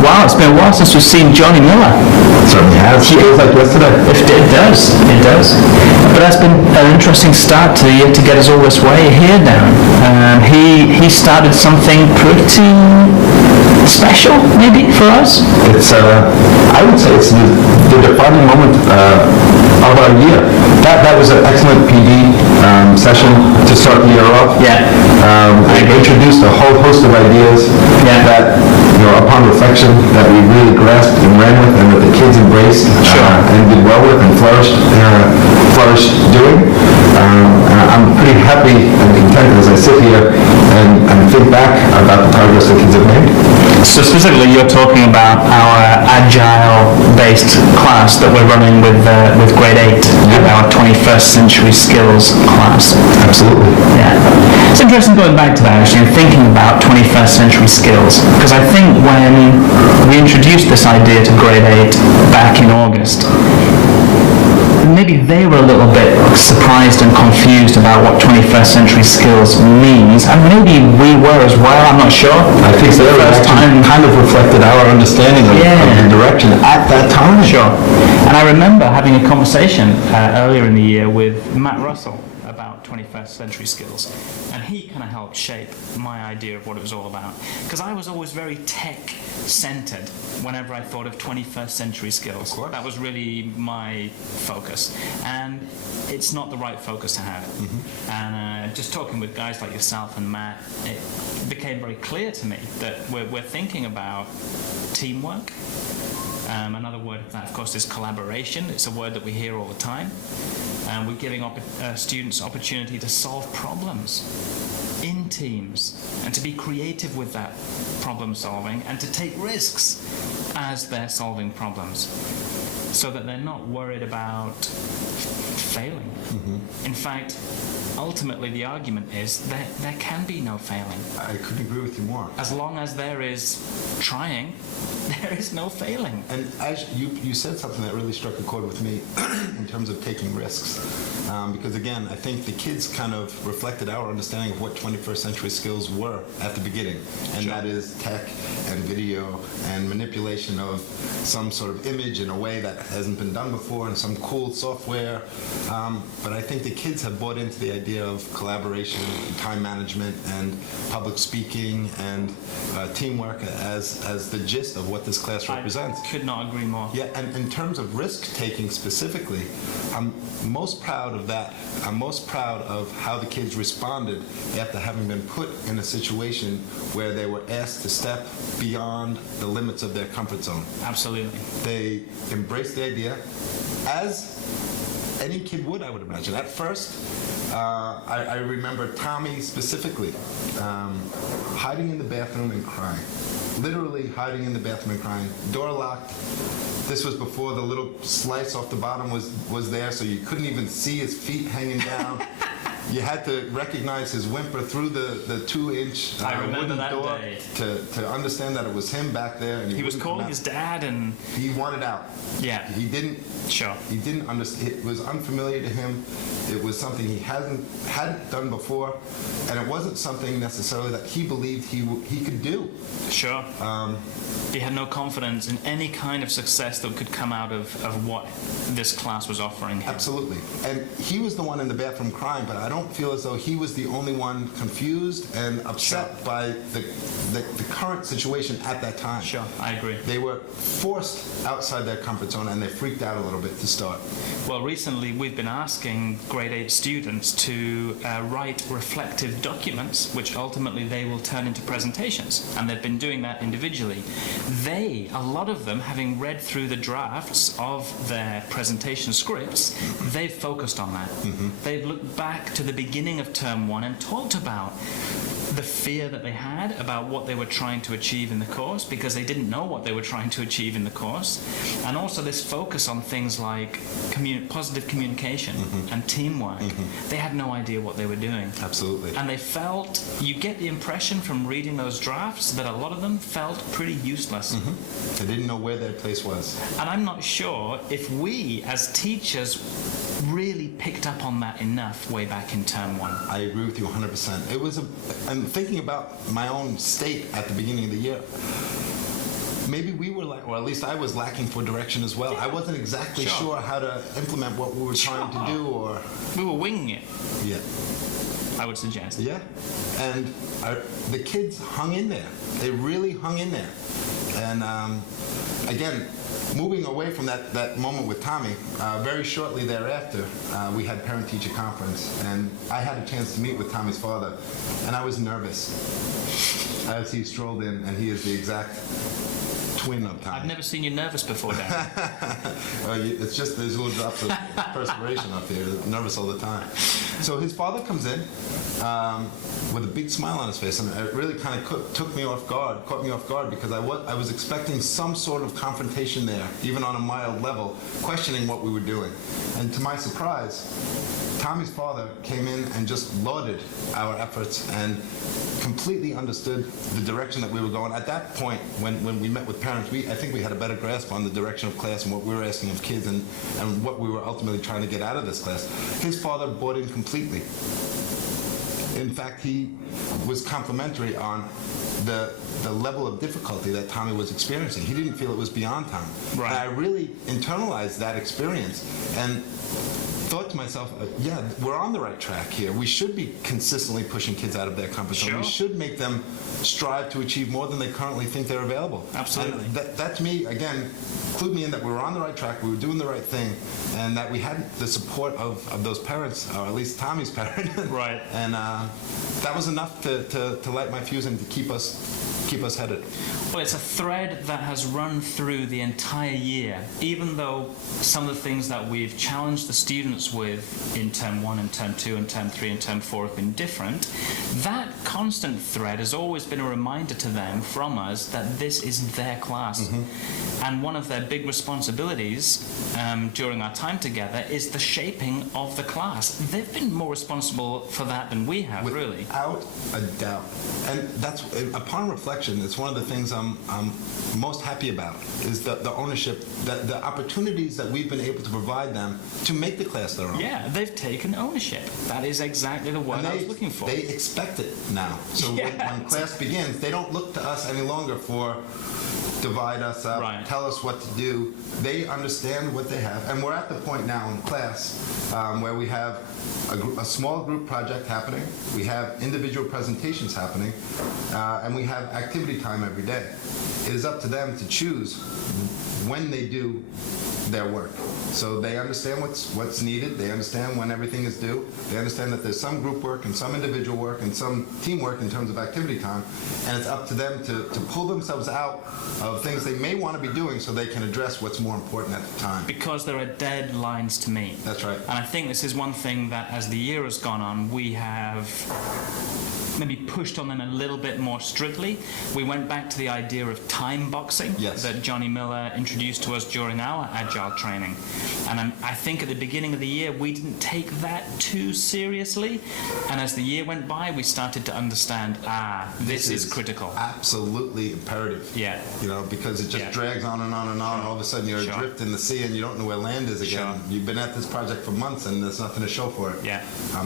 Wow, it's been a while since we've seen Johnny Miller. It certainly has. It feels like yesterday. It does. It does. But that's been an interesting start to the year to get us all this way here, Darren. He started something pretty special, maybe, for us. It's, I would say it's the defining moment of our year. That was an excellent PD session to start the year off. Yeah. It introduced a whole host of ideas that, upon reflection, that we really grasped and ran with, and that the kids embraced and did well with and flourished doing. I'm pretty happy and content as I sit here and think back about the progress the kids have made. So specifically, you're talking about our Agile-based class that we're running with Grade 8, our 21st Century Skills class. Absolutely. Yeah. It's interesting going back to that, actually, and thinking about 21st Century Skills, because I think when we introduced this idea to Grade 8 back in August, maybe they were a little bit surprised and confused about what 21st century skills means, and maybe we were as well, I'm not sure. I think the first time kind of reflected our understanding of the direction at that time. Sure. And I remember having a conversation earlier in the year with Matt Russell about 21st century skills, and he kind of helped shape my idea of what it was all about, because I was always very tech-centered whenever I thought of 21st century skills. That was really my focus, and it's not the right focus to have. And just talking with guys like yourself and Matt, it became very clear to me that we're thinking about teamwork. Another word for that, of course, is collaboration. It's a word that we hear all the time. And we're giving students opportunity to solve problems in teams and to be creative with that problem solving and to take risks as they're solving problems so that they're not worried about failing. In fact, ultimately the argument is that there can be no failing. I couldn't agree with you more. As long as there is trying, there is no failing. And as you said something that really struck a chord with me in terms of taking risks. Because again, I think the kids kind of reflected our understanding of what 21st century skills were at the beginning. And that is tech and video and manipulation of some sort of image in a way that hasn't been done before and some cool software. But I think the kids have bought into the idea of collaboration, time management, and public speaking, and teamwork as the gist of what this class represents. I could not agree more. Yeah, and in terms of risk-taking specifically, I'm most proud of that. I'm most proud of how the kids responded after having been put in a situation where they were asked to step beyond the limits of their comfort zone. Absolutely. They embraced the idea, as any kid would, I would imagine. At first, I remember Tommy specifically hiding in the bathroom and crying. Literally hiding in the bathroom and crying. Door locked. This was before the little slice off the bottom was there, so you couldn't even see his feet hanging down. You had to recognize his whimper through the 2-inch wooden door to understand that it was him back there. And he was calling his dad, and he wanted out. Yeah. He didn't. Sure. He didn't understand. It was unfamiliar to him. It was something he hadn't done before, and it wasn't something necessarily that he believed he could do. Sure. He had no confidence in any kind of success that could come out of what this class was offering him. Absolutely. And he was the one in the bathroom crying, but I don't feel as though he was the only one confused and upset by the current situation at that time. Sure, I agree. They were forced outside their comfort zone, and they freaked out a little bit to start. Well, recently we've been asking Grade 8 students to write reflective documents, which ultimately they will turn into presentations, and they've been doing that individually. A lot of them, having read through the drafts of their presentation scripts, they've focused on that. They've looked back to the beginning of Term 1 and talked about the fear that they had about what they were trying to achieve in the course, because they didn't know what they were trying to achieve in the course, and also this focus on things like positive communication and teamwork. They had no idea what they were doing. Absolutely. And they felt, you get the impression from reading those drafts that a lot of them felt pretty useless. They didn't know where their place was. And I'm not sure if we as teachers really picked up on that enough way back in Term 1. I agree with you 100%. It was and thinking about my own state at the beginning of the year, maybe we were or at least I was lacking for direction as well. I wasn't exactly sure how to implement what we were trying to do, or we were winging it. Yeah. I would suggest. Yeah, and the kids hung in there. They really hung in there. And again, moving away from that moment with Tommy, very shortly thereafter, we had parent-teacher conference, and I had a chance to meet with Tommy's father, and I was nervous as he strolled in, and he is the exact twin of Tommy. I've never seen you nervous before, Dan. It's just there's little drops of perspiration up here. Nervous all the time. So his father comes in with a big smile on his face, and it really kind of caught me off guard because I was expecting some sort of confrontation there, even on a mild level, questioning what we were doing. And to my surprise, Tommy's father came in and just lauded our efforts and completely understood the direction that we were going. At that point, when we met with parents, I think we had a better grasp on the direction of class and what we were asking of kids and what we were ultimately trying to get out of this class. His father bought in completely. In fact, he was complimentary on the level of difficulty that Tommy was experiencing. He didn't feel it was beyond Tommy. Right. And I really internalized that experience and thought to myself, yeah, we're on the right track here. We should be consistently pushing kids out of their comfort zone. Sure. We should make them strive to achieve more than they currently think they're available. Absolutely. And that to me, again, clued me in that we were on the right track, we were doing the right thing, and that we had the support of those parents, or at least Tommy's parent. Right. And that was enough to light my fuse and to keep us headed. Well, it's a thread that has run through the entire year, even though some of the things that we've challenged the students with in Term 1 and Term 2 and Term 3 and Term 4 have been different. That constant thread has always been a reminder to them from us that this is their class. Mm-hmm. And one of their big responsibilities during our time together is the shaping of the class. They've been more responsible for that than we have, really. Without a doubt. And that's, upon reflection, it's one of the things I'm most happy about, is the ownership, the opportunities that we've been able to provide them to make the class their own. Yeah, they've taken ownership. That is exactly the word I was looking for. They expect it now. So when class begins, they don't look to us any longer for divide us up, right. Tell us what to do. They understand what they have. And we're at the point now in class where we have a small group project happening, we have individual presentations happening, and we have activity time every day. It is up to them to choose when they do their work. So they understand what's needed, they understand when everything is due, they understand that there's some group work and some individual work and some teamwork in terms of activity time, and it's up to them to pull themselves out of things they may want to be doing so they can address what's more important at the time. Because there are deadlines to meet. That's right. And I think this is one thing that as the year has gone on, we have maybe pushed on them a little bit more strictly. We went back to the idea of time boxing that Johnny Miller introduced to us during our Agile training. And I think at the beginning of the year, we didn't take that too seriously. And as the year went by, we started to understand, this is critical. Absolutely imperative. Yeah. You know, because it just drags on and on and on. All of a sudden, you're adrift in the sea and you don't know where land is again. Sure. You've been at this project for months and there's nothing to show for it. Yeah.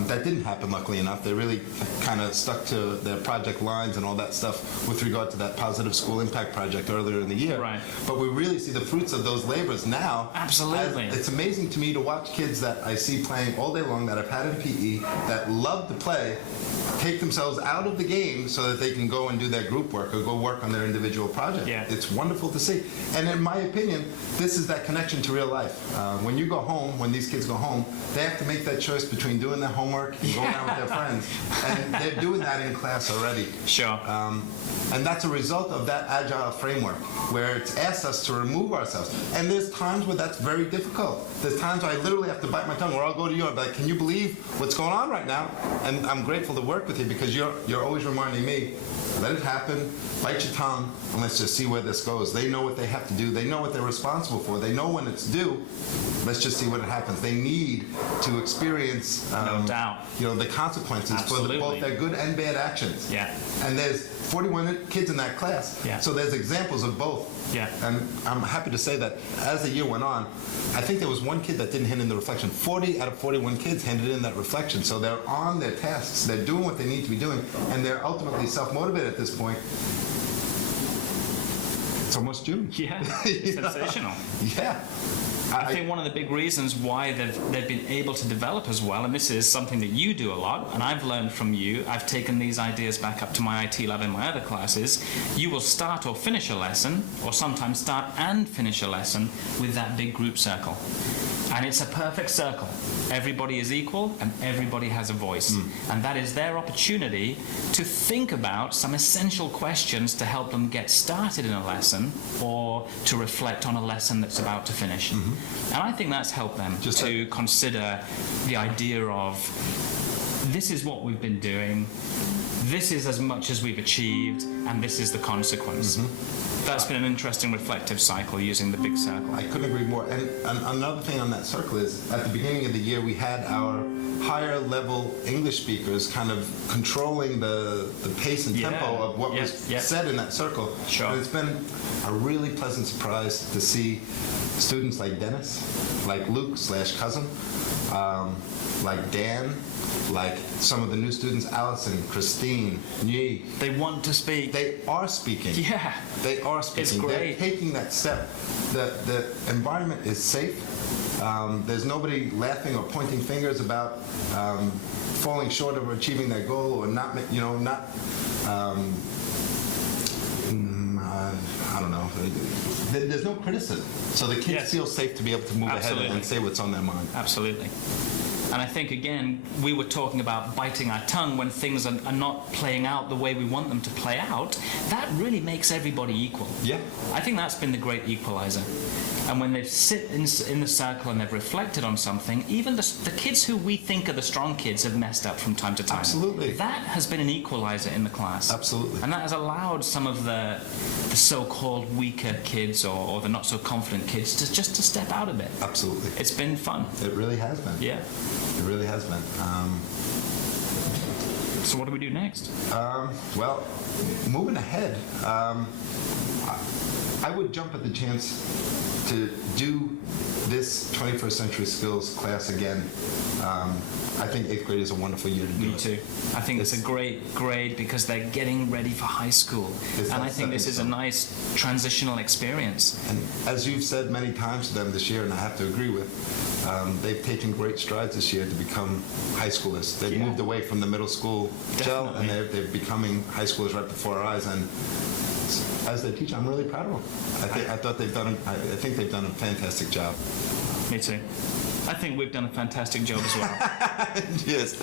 That didn't happen, luckily enough. They really kind of stuck to their project lines and all that stuff with regard to that positive school impact project earlier in the year. Right. But we really see the fruits of those labors now. Absolutely. It's amazing to me to watch kids that I see playing all day long, that I've had in PE, that love to play, take themselves out of the game so that they can go and do their group work or go work on their individual project. Yeah. It's wonderful to see. And in my opinion, this is that connection to real life. When you go home, when these kids go home, they have to make that choice between doing their homework and going out with their friends. And they're doing that in class already. Sure. And that's a result of that Agile framework, where it's asked us to remove ourselves. And there's times where that's very difficult. There's times where I literally have to bite my tongue, or I'll go to you and be like, can you believe what's going on right now? And I'm grateful to work with you because you're always reminding me, let it happen, bite your tongue, and let's just see where this goes. They know what they have to do. They know what they're responsible for. They know when it's due. Let's just see what happens. They need to experience no doubt. The consequences for both their good and bad actions. Yeah. And there's 41 kids in that class. Yeah. So there's examples of both. Yeah. And I'm happy to say that as the year went on, I think there was one kid that didn't hand in the reflection. 40 out of 41 kids handed in that reflection. So they're on their tasks. They're doing what they need to be doing. And they're ultimately self-motivated at this point. It's almost June. Yeah, it's sensational. Yeah. I think one of the big reasons why they've been able to develop as well, and this is something that you do a lot, and I've learned from you, I've taken these ideas back up to my IT lab in my other classes, you will start or finish a lesson, or sometimes start and finish a lesson with that big group circle. And it's a perfect circle. Everybody is equal and everybody has a voice. And that is their opportunity to think about some essential questions to help them get started in a lesson or to reflect on a lesson that's about to finish. And I think that's helped them to consider the idea of this is what we've been doing, this is as much as we've achieved, and this is the consequence. That's been an interesting reflective cycle using the big circle. I couldn't agree more. And another thing on that circle is at the beginning of the year we had our higher level English speakers kind of controlling the pace and tempo of what was said in that circle. Sure. And it's been a really pleasant surprise to see students like Dennis, like Luke / cousin, like Dan, like some of the new students, Allison, Christine, Nyi. They want to speak. They are speaking. Yeah. They are speaking. It's great. They're taking that step. The environment is safe. There's nobody laughing or pointing fingers about falling short of achieving their goal or not, I don't know. There's no criticism. So the kids feel safe to be able to move ahead and say what's on their mind. Absolutely. And I think, again, we were talking about biting our tongue when things are not playing out the way we want them to play out. That really makes everybody equal. Yeah. I think that's been the great equalizer. And when they sit in the circle and they've reflected on something, even the kids who we think are the strong kids have messed up from time to time. Absolutely. That has been an equalizer in the class. Absolutely. And that has allowed some of the so-called weaker kids or the not so confident kids to just to step out a bit. Absolutely. It's been fun. It really has been. Yeah. It really has been. So what do we do next? Well, moving ahead, I would jump at the chance to do this 21st Century Skills class again. I think 8th grade is a wonderful year to do it. Me too. I think it's a great grade because they're getting ready for high school. And I think this is a nice transitional experience. And as you've said many times to them this year, and I have to agree with, they've taken great strides this year to become high schoolers. They've moved away from the middle school gel, and they're becoming high schoolers right before our eyes. And as their teacher, I'm really proud of them. I think they've done a fantastic job. Me too. I think we've done a fantastic job as well. Yes.